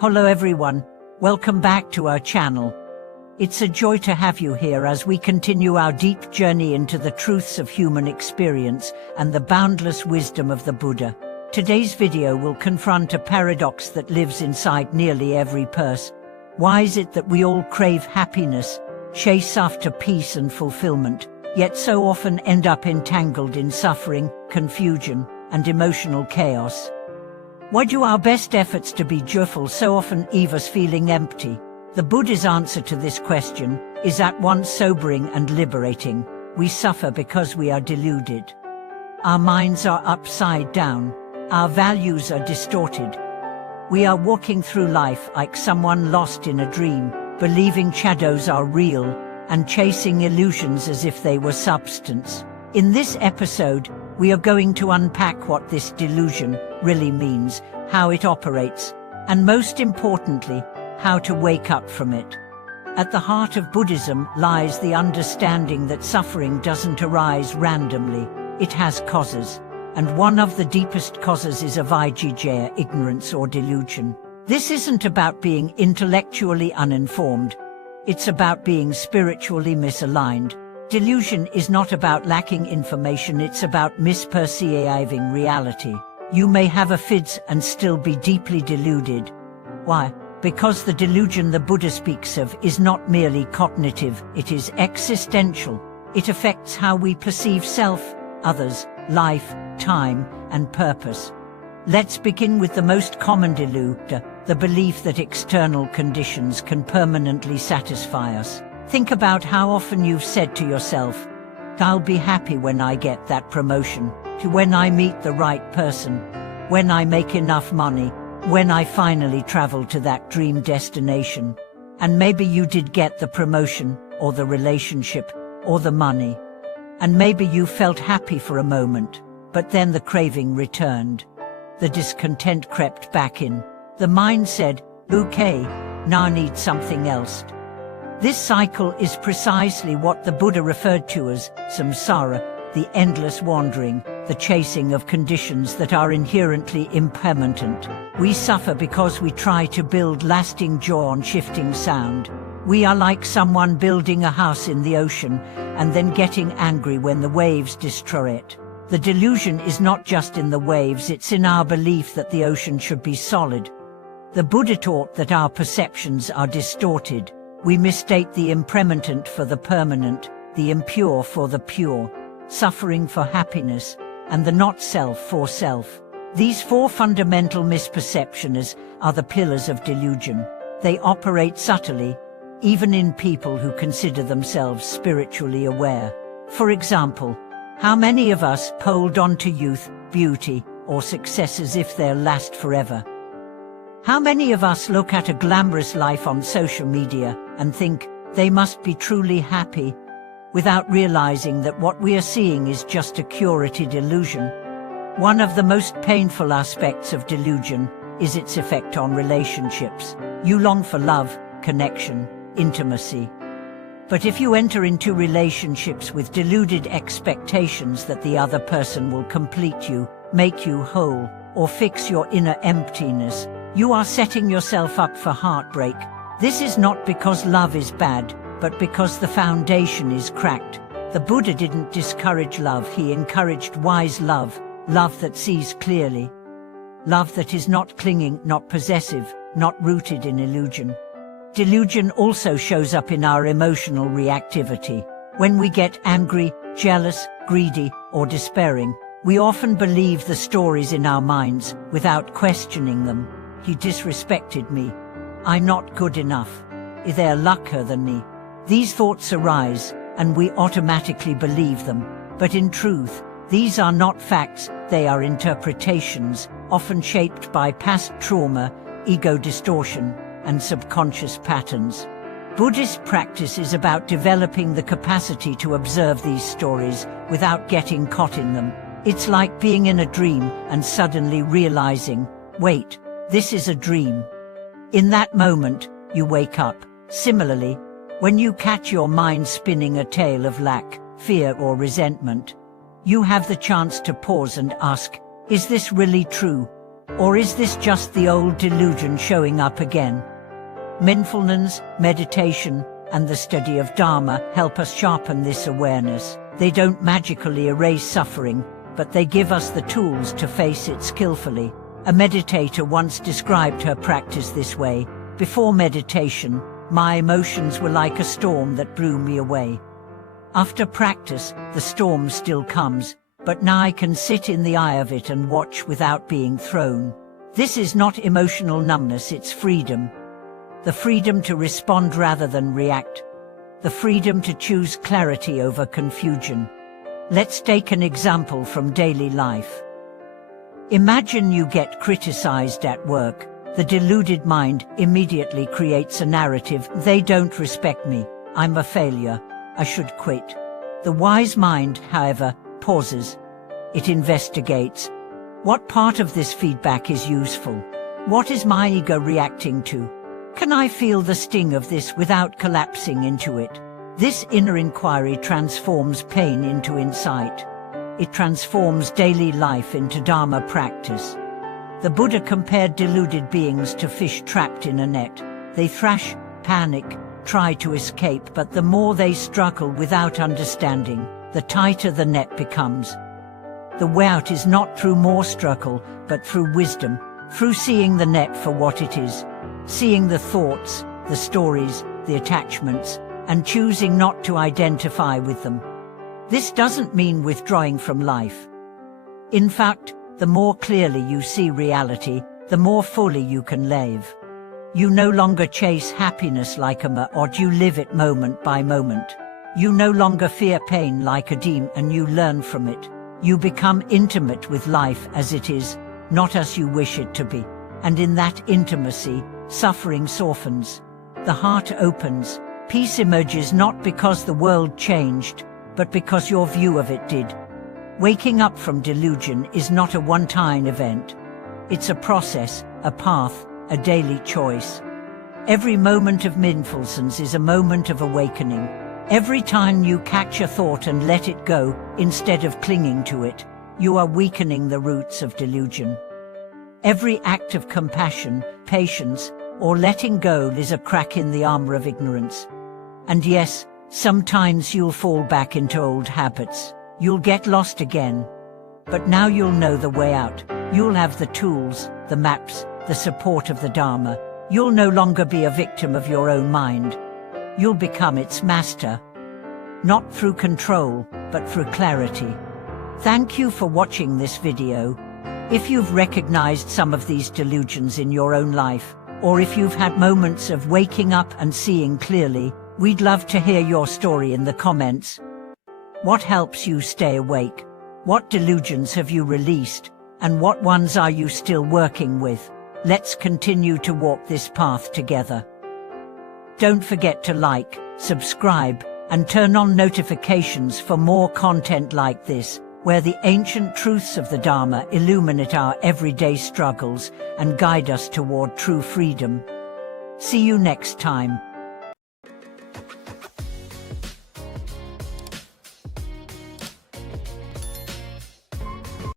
Hello everyone, welcome back to our channel. It's a joy to have you here as we continue our deep journey into the truths of human experience and the boundless wisdom of the Buddha. Today's video will confront a paradox that lives inside nearly every person. Why is it that we all crave happiness, chase after peace and fulfillment, yet so often end up entangled in suffering, confusion, and emotional chaos? Why do our best efforts to be joyful so often leave us feeling empty? The Buddha's answer to this question is at once sobering and liberating. We suffer because we are deluded. Our minds are upside down. Our values are distorted. We are walking through life like someone lost in a dream, believing shadows are real and chasing illusions as if they were substance. In this episode, we are going to unpack what this delusion really means, how it operates, and most importantly, how to wake up from it. At the heart of Buddhism lies the understanding that suffering doesn't arise randomly. It has causes, and one of the deepest causes is avidya, ignorance or delusion. This isn't about being intellectually uninformed. It's about being spiritually misaligned. Delusion is not about lacking information, it's about misperceiving reality. You may have a fix and still be deeply deluded. Why? Because the delusion the Buddha speaks of is not merely cognitive, it is existential. It affects how we perceive self, others, life, time, and purpose. Let's begin with the most common delusion, the belief that external conditions can permanently satisfy us. Think about how often you've said to yourself, "I'll be happy when I get that promotion, to when I meet the right person, when I make enough money, when I finally travel to that dream destination." And maybe you did get the promotion, or the relationship, or the money. And maybe you felt happy for a moment, but then the craving returned. The discontent crept back in. The mind said, "Okay, now I need something else." This cycle is precisely what the Buddha referred to as samsara, the endless wandering, the chasing of conditions that are inherently impermanent. We suffer because we try to build lasting joy on shifting sound. We are like someone building a house in the ocean and then getting angry when the waves destroy it. The delusion is not just in the waves, it's in our belief that the ocean should be solid. The Buddha taught that our perceptions are distorted. We mistake the impermanent for the permanent, the impure for the pure, suffering for happiness, and the not-self for self. These four fundamental misperceptions are the pillars of delusion. They operate subtly, even in people who consider themselves spiritually aware. For example, how many of us hold on to youth, beauty, or success as if they'll last forever? How many of us look at a glamorous life on social media and think they must be truly happy, without realizing that what we are seeing is just a curated illusion? One of the most painful aspects of delusion is its effect on relationships. You long for love, connection, intimacy. But if you enter into relationships with deluded expectations that the other person will complete you, make you whole, or fix your inner emptiness, you are setting yourself up for heartbreak. This is not because love is bad, but because the foundation is cracked. The Buddha didn't discourage love, he encouraged wise love, love that sees clearly. Love that is not clinging, not possessive, not rooted in illusion. Delusion also shows up in our emotional reactivity. When we get angry, jealous, greedy, or despairing, we often believe the stories in our minds without questioning them. "He disrespected me. I'm not good enough. They're luckier than me." These thoughts arise, and we automatically believe them. But in truth, these are not facts, they are interpretations, often shaped by past trauma, ego distortion, and subconscious patterns. Buddhist practice is about developing the capacity to observe these stories without getting caught in them. It's like being in a dream and suddenly realizing, wait, this is a dream. In that moment, you wake up. Similarly, when you catch your mind spinning a tale of lack, fear or resentment, you have the chance to pause and ask, is this really true? Or is this just the old delusion showing up again? Mindfulness, meditation, and the study of Dharma help us sharpen this awareness. They don't magically erase suffering, but they give us the tools to face it skillfully. A meditator once described her practice this way: "Before meditation, my emotions were like a storm that blew me away. After practice, the storm still comes, but now I can sit in the eye of it and watch without being thrown." This is not emotional numbness, it's freedom. The freedom to respond rather than react. The freedom to choose clarity over confusion. Let's take an example from daily life. Imagine you get criticized at work. The deluded mind immediately creates a narrative: "They don't respect me, I'm a failure, I should quit." The wise mind, however, pauses. It investigates. What part of this feedback is useful? What is my ego reacting to? Can I feel the sting of this without collapsing into it? This inner inquiry transforms pain into insight. It transforms daily life into Dharma practice. The Buddha compared deluded beings to fish trapped in a net. They thrash, panic, try to escape, but the more they struggle without understanding, the tighter the net becomes. The way out is not through more struggle, but through wisdom, through seeing the net for what it is, seeing the thoughts, the stories, the attachments, and choosing not to identify with them. This doesn't mean withdrawing from life. In fact, the more clearly you see reality, the more fully you can live. You no longer chase happiness like a mirage, you live it moment by moment. You no longer fear pain like a demon, and you learn from it. You become intimate with life as it is, not as you wish it to be. And in that intimacy, suffering softens. The heart opens. Peace emerges not because the world changed, but because your view of it did. Waking up from delusion is not a one-time event. It's a process, a path, a daily choice. Every moment of mindfulness is a moment of awakening. Every time you catch a thought and let it go, instead of clinging to it, you are weakening the roots of delusion. Every act of compassion, patience, or letting go is a crack in the armor of ignorance. And yes, sometimes you'll fall back into old habits. You'll get lost again. But now you'll know the way out. You'll have the tools, the maps, the support of the Dharma. You'll no longer be a victim of your own mind. You'll become its master. Not through control, but through clarity. Thank you for watching this video. If you've recognized some of these delusions in your own life, or if you've had moments of waking up and seeing clearly, we'd love to hear your story in the comments. What helps you stay awake? What delusions have you released? And what ones are you still working with? Let's continue to walk this path together. Don't forget to like, subscribe, and turn on notifications for more content like this, where the ancient truths of the Dharma illuminate our everyday struggles and guide us toward true freedom. See you next time.